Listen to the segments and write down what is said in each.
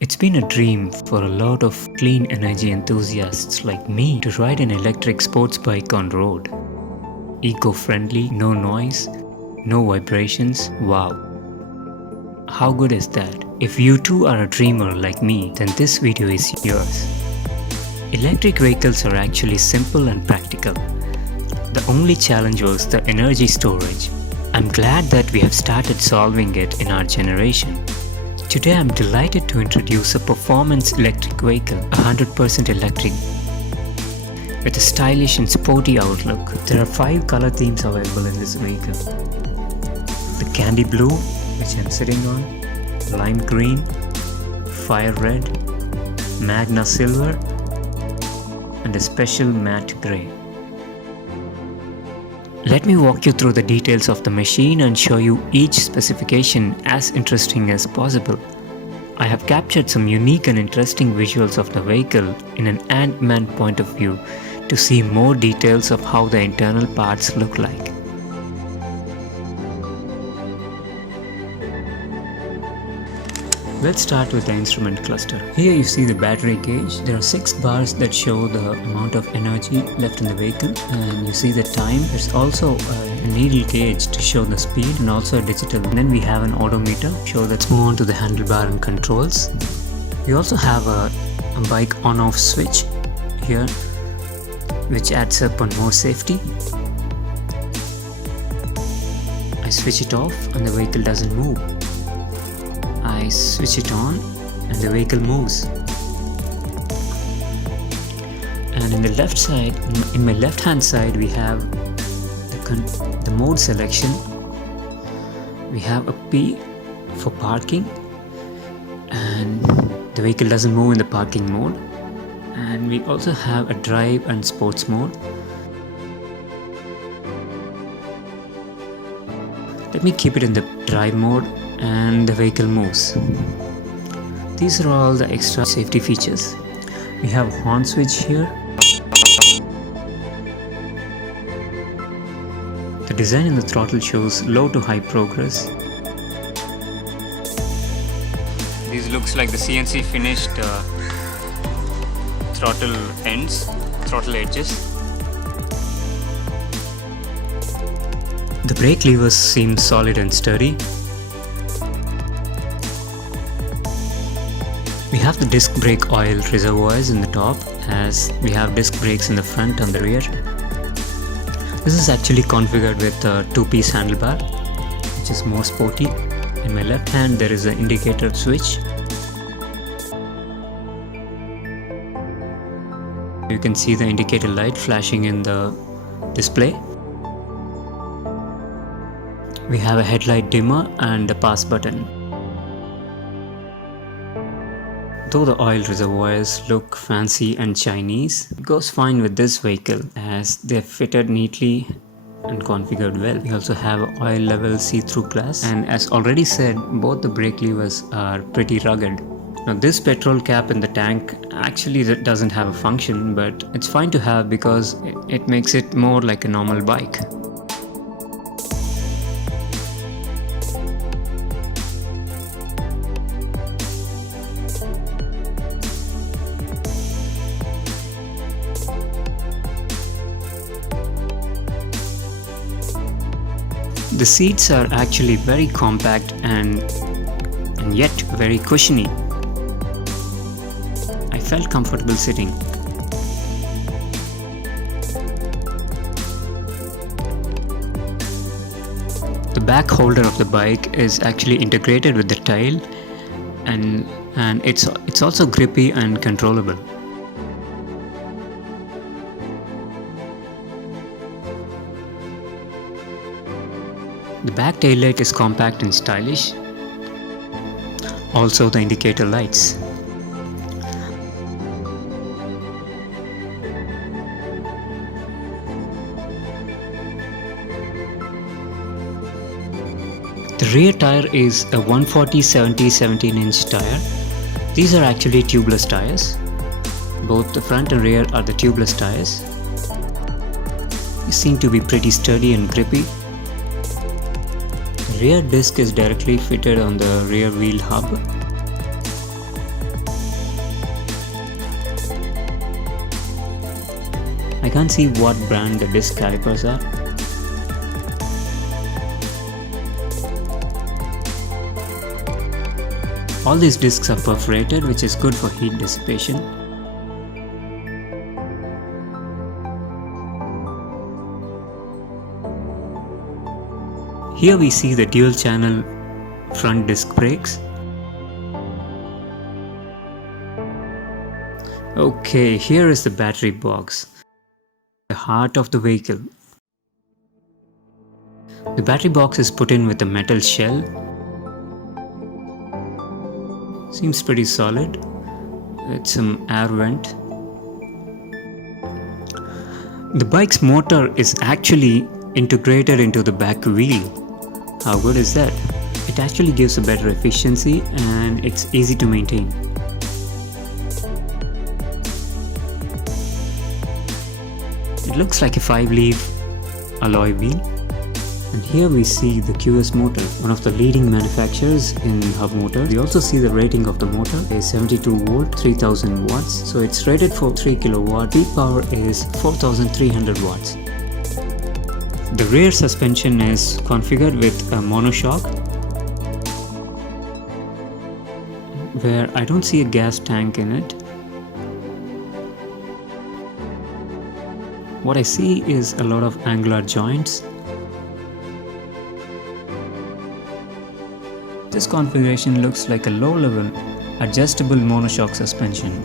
It's been a dream for a lot of clean energy enthusiasts like me to ride an electric sports bike on road. Eco-friendly, no noise, no vibrations, wow. How good is that? If you too are a dreamer like me, then this video is yours. Electric vehicles are actually simple and practical. The only challenge was the energy storage. I'm glad that we have started solving it in our generation. Today I'm delighted to introduce a performance electric vehicle, 100% electric, with a stylish and sporty outlook. There are 5 color themes available in this vehicle. The candy blue, which I'm sitting on, lime green, fire red, magna silver, and a special matte grey. Let me walk you through the details of the machine and show you each specification as interesting as possible. I have captured some unique and interesting visuals of the vehicle in an Ant-Man point of view to see more details of how the internal parts look like. Let's start with the instrument cluster. Here you see the battery gauge. There are 6 bars that show the amount of energy left in the vehicle, and you see the time. There's also a needle gauge to show the speed, and also a digital. And then we have an odometer. Let's move on to the handlebar and controls. We also have a bike on-off switch here, which adds up on more safety. I switch it off and the vehicle doesn't move. I switch it on and the vehicle moves. And in the left side, in my left hand side, we have the mode selection. We have a P for parking, and the vehicle doesn't move in the parking mode. And we also have a drive and sports mode. Let me keep it in the drive mode, and the vehicle moves. These are all the extra safety features. We have a horn switch here. The design in the throttle shows low to high progress. This looks like the CNC finished throttle edges. The brake levers seem solid and sturdy. We have the disc brake oil reservoirs in the top, as we have disc brakes in the front and the rear. This is actually configured with a 2-piece handlebar, which is more sporty. In my left hand there is an indicator switch. You can see the indicator light flashing in the display. We have a headlight dimmer and a pass button. Though the oil reservoirs look fancy and Chinese, it goes fine with this vehicle as they're fitted neatly and configured well. We also have an oil level see-through glass, and as already said, both the brake levers are pretty rugged. Now this petrol cap in the tank actually doesn't have a function, but it's fine to have because it makes it more like a normal bike. The seats are actually very compact and yet very cushiony. I felt comfortable sitting. The back holder of the bike is actually integrated with the tail, and it's also grippy and controllable. The back taillight is compact and stylish. Also the indicator lights. The rear tire is a 140/70 17-inch tire. These are actually tubeless tires. Both the front and rear are the tubeless tires. They seem to be pretty sturdy and grippy. The rear disc is directly fitted on the rear wheel hub. I can't see what brand the disc calipers are. All these discs are perforated, which is good for heat dissipation. Here we see the dual channel front disc brakes. Okay, here is the battery box, the heart of the vehicle. The battery box is put in with a metal shell. Seems pretty solid. It's some air vent. The bike's motor is actually integrated into the back wheel. How good is that? It actually gives a better efficiency and it's easy to maintain. It looks like a 5-leaf alloy wheel. And here we see the QS motor, one of the leading manufacturers in hub motor. We also see the rating of the motor is 72 volt, 3000 watts. So it's rated for 3 kilowatt. Peak power is 4300 watts. The rear suspension is configured with a monoshock, where I don't see a gas tank in it. What I see is a lot of angular joints. This configuration looks like a low-level adjustable monoshock suspension.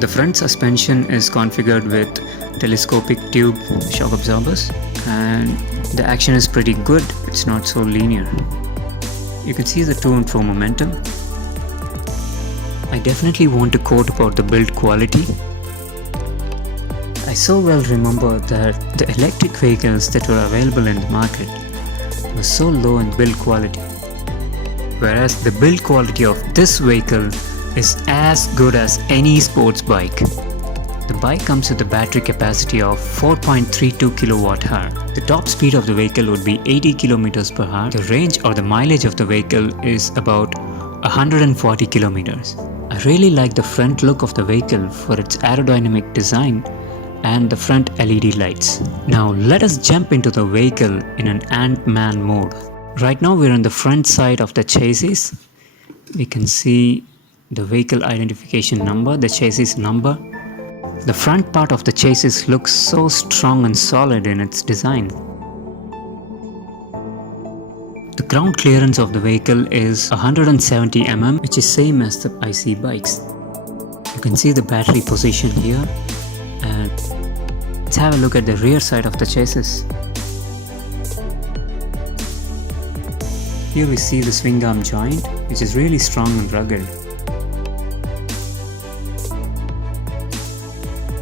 The front suspension is configured with telescopic tube shock absorbers, and the action is pretty good. It's not so linear. You can see the to and fro momentum. I definitely want to quote about the build quality. I so well remember that the electric vehicles that were available in the market were so low in build quality, whereas the build quality of this vehicle is as good as any sports bike. The bike comes with a battery capacity of 4.32 kWh. The top speed of the vehicle would be 80 km per hour. The range or the mileage of the vehicle is about 140 kilometers. I really like the front look of the vehicle for its aerodynamic design and the front LED lights. Now let us jump into the vehicle in an Ant-Man mode. Right now we're on the front side of the chassis. We can see the vehicle identification number, the chassis number. The front part of the chassis looks so strong and solid in its design. The ground clearance of the vehicle is 170 mm, which is same as the IC bikes. You can see the battery position here, and let's have a look at the rear side of the chassis. Here we see the swing arm joint, which is really strong and rugged.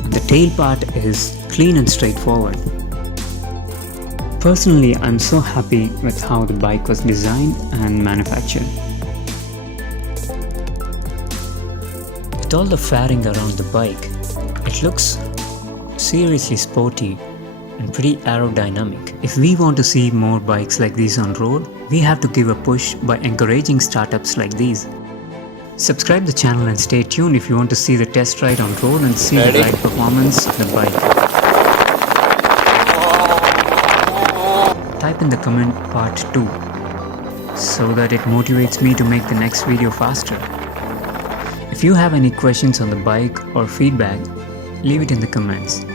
And the tail part is clean and straightforward. Personally, I'm so happy with how the bike was designed and manufactured. With all the fairing around the bike, it looks seriously sporty and pretty aerodynamic. If we want to see more bikes like these on road, we have to give a push by encouraging startups like these. Subscribe the channel and stay tuned if you want to see the test ride on road and see the ride performance of the bike. Type in the comment part 2 so that it motivates me to make the next video faster. If you have any questions on the bike or feedback, leave it in the comments.